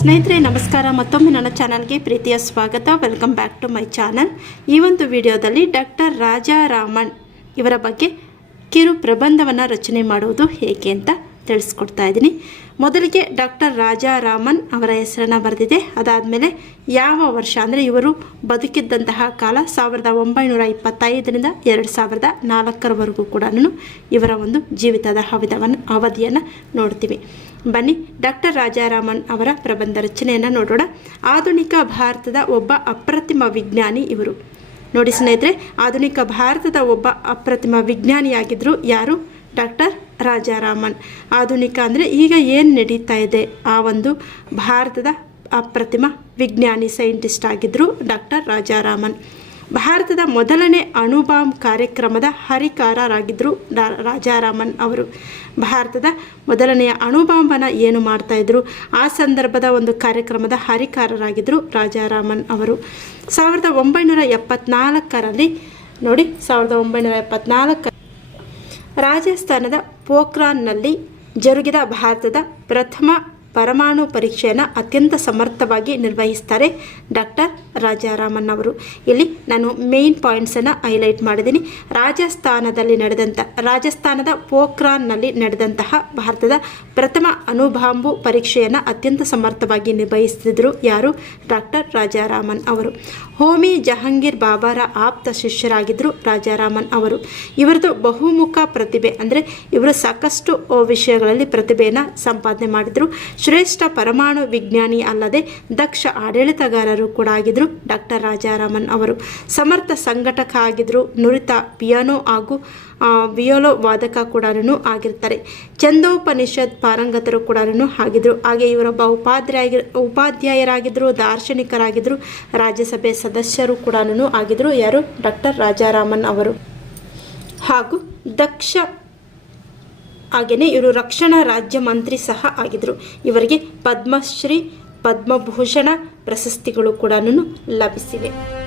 ಸ್ನೇಹಿತರೆ, ನಮಸ್ಕಾರ. ಮತ್ತೊಮ್ಮೆ ನನ್ನ ಚಾನಲ್ಗೆ ಪ್ರೀತಿಯ ಸ್ವಾಗತ. Welcome back to my channel ಈ ಒಂದು ವಿಡಿಯೋದಲ್ಲಿ ಡಾಕ್ಟರ್ ರಾಜಾರಾಮನ್ ಇವರ ಬಗ್ಗೆ ಕಿರು ಪ್ರಬಂಧವನ್ನು ರಚನೆ ಮಾಡುವುದು ಹೇಗೆ ಅಂತ ತಿಳಿಸ್ಕೊಡ್ತಾ ಇದ್ದೀನಿ. ಮೊದಲಿಗೆ ಡಾಕ್ಟರ್ ರಾಜಾರಾಮನ್ ಅವರ ಹೆಸರನ್ನು ಬರೆದಿದೆ. ಅದಾದಮೇಲೆ ಯಾವ ವರ್ಷ ಅಂದರೆ ಇವರು ಬದುಕಿದ್ದಂತಹ ಕಾಲ ಸಾವಿರದ ಒಂಬೈನೂರ ಇಪ್ಪತ್ತೈದರಿಂದ ಎರಡು ಸಾವಿರದ ನಾಲ್ಕರವರೆಗೂ ಕೂಡ ಇವರ ಒಂದು ಜೀವಿತದ ಹವಿದವನ್ನು ಅವಧಿಯನ್ನು ನೋಡ್ತೀವಿ. ಬನ್ನಿ, ಡಾಕ್ಟರ್ ರಾಜಾರಾಮನ್ ಅವರ ಪ್ರಬಂಧ ರಚನೆಯನ್ನು ನೋಡೋಣ. ಆಧುನಿಕ ಭಾರತದ ಒಬ್ಬ ಅಪ್ರತಿಮ ವಿಜ್ಞಾನಿ ಇವರು. ನೋಡಿ ಸ್ನೇಹಿತರೆ, ಆಧುನಿಕ ಭಾರತದ ಒಬ್ಬ ಅಪ್ರತಿಮ ವಿಜ್ಞಾನಿಯಾಗಿದ್ದರು ಯಾರು? ಡಾಕ್ಟರ್ ರಾಜಾರಾಮನ್ ಆಧುನಿಕ ಅಂದರೆ ಈಗ ಏನು ನಡೀತಾ ಇದೆ? ಆ ಒಂದು ಭಾರತದ ಅಪ್ರತಿಮ ವಿಜ್ಞಾನಿ ಸೈಂಟಿಸ್ಟ್ ಆಗಿದ್ದರು ಡಾಕ್ಟರ್ ರಾಜಾರಾಮನ್ ಭಾರತದ ಮೊದಲನೇ ಅಣುಬಾಂಬ್ ಕಾರ್ಯಕ್ರಮದ ಹರಿಕಾರರಾಗಿದ್ದರು ಡಾ ರಾಜಾರಾಮನ್ ಅವರು. ಭಾರತದ ಮೊದಲನೆಯ ಅಣುಬಾಂಬನ ಏನು ಮಾಡ್ತಾಯಿದ್ರು ಆ ಸಂದರ್ಭದ ಒಂದು ಕಾರ್ಯಕ್ರಮದ ಹರಿಕಾರರಾಗಿದ್ದರು ರಾಜಾರಾಮನ್ ಅವರು. ಸಾವಿರದ ಒಂಬೈನೂರ ಎಪ್ಪತ್ನಾಲ್ಕರಲ್ಲಿ, ನೋಡಿ, ಸಾವಿರದ ಒಂಬೈನೂರ ಎಪ್ಪತ್ನಾಲ್ಕ ರಾಜಸ್ಥಾನದ ಪೋಖ್ರಾನ್ನಲ್ಲಿ ಜರುಗಿದ ಭಾರತದ ಪ್ರಥಮ ಪರಮಾಣು ಪರೀಕ್ಷೆಯನ್ನು ಅತ್ಯಂತ ಸಮರ್ಥವಾಗಿ ನಿರ್ವಹಿಸ್ತಾರೆ ಡಾಕ್ಟರ್ ರಾಜಾರಾಮನ್ ಅವರು ಇಲ್ಲಿ ನಾನು ಮೇನ್ ಪಾಯಿಂಟ್ಸನ್ನು ಹೈಲೈಟ್ ಮಾಡಿದ್ದೀನಿ. ರಾಜಸ್ಥಾನದಲ್ಲಿ ನಡೆದಂಥ ರಾಜಸ್ಥಾನದ ಪೋಖ್ರಾನ್ನಲ್ಲಿ ನಡೆದಂತಹ ಭಾರತದ ಪ್ರಥಮ ಅಣುಬಾಂಬು ಪರೀಕ್ಷೆಯನ್ನು ಅತ್ಯಂತ ಸಮರ್ಥವಾಗಿ ನಿರ್ವಹಿಸಿದ್ರು ಯಾರು? ಡಾಕ್ಟರ್ ರಾಜಾರಾಮನ್ ಅವರು. ಹೋಮಿ ಜಹಾಂಗೀರ್ ಬಾಬಾರ ಆಪ್ತ ಶಿಷ್ಯರಾಗಿದ್ದರು ರಾಜಾರಾಮನ್ ಅವರು. ಇವರದು ಬಹುಮುಖ ಪ್ರತಿಭೆ ಅಂದರೆ ಇವರು ಸಾಕಷ್ಟು ವಿಷಯಗಳಲ್ಲಿ ಪ್ರತಿಭೆಯನ್ನು ಸಂಪಾದನೆ ಮಾಡಿದರು. ಶ್ರೇಷ್ಠ ಪರಮಾಣು ವಿಜ್ಞಾನಿ ಅಲ್ಲದೆ ದಕ್ಷ ಆಡಳಿತಗಾರರು ಕೂಡ ಆಗಿದ್ದರು ಡಾಕ್ಟರ್ ರಾಜಾರಾಮನ್ ಅವರು. ಸಮರ್ಥ ಸಂಘಟಕ ಆಗಿದ್ದರು ನುರಿತ ಪಿಯಾನೋ ಹಾಗೂ ವಿಯೋಲೋ ವಾದಕ ಕೂಡ ಆಗಿರ್ತಾರೆ. ಚಂದೋಪನಿಷತ್ ಪಾರಂಗತರು ಕೂಡ ಆಗಿದ್ದರು ಹಾಗೆ ಇವರೊಬ್ಬ ಉಪಾಧ್ಯಾಯ ಉಪಾಧ್ಯಾಯರಾಗಿದ್ದರು ದಾರ್ಶನಿಕರಾಗಿದ್ದರು ರಾಜ್ಯಸಭೆ ಸದಸ್ಯರು ಕೂಡ ಆಗಿದ್ದರು ಯಾರು? ಡಾಕ್ಟರ್ ರಾಜಾರಾಮನ್ ಅವರು. ಹಾಗೂ ದಕ್ಷ ಹಾಗೆಯೇ ಇವರು ರಕ್ಷಣಾ ರಾಜ್ಯ ಮಂತ್ರಿ ಸಹ ಆಗಿದ್ದರು. ಇವರಿಗೆ ಪದ್ಮಶ್ರೀ ಪದ್ಮಭೂಷಣ ಪ್ರಶಸ್ತಿಗಳು ಕೂಡ ಲಭಿಸಿವೆ.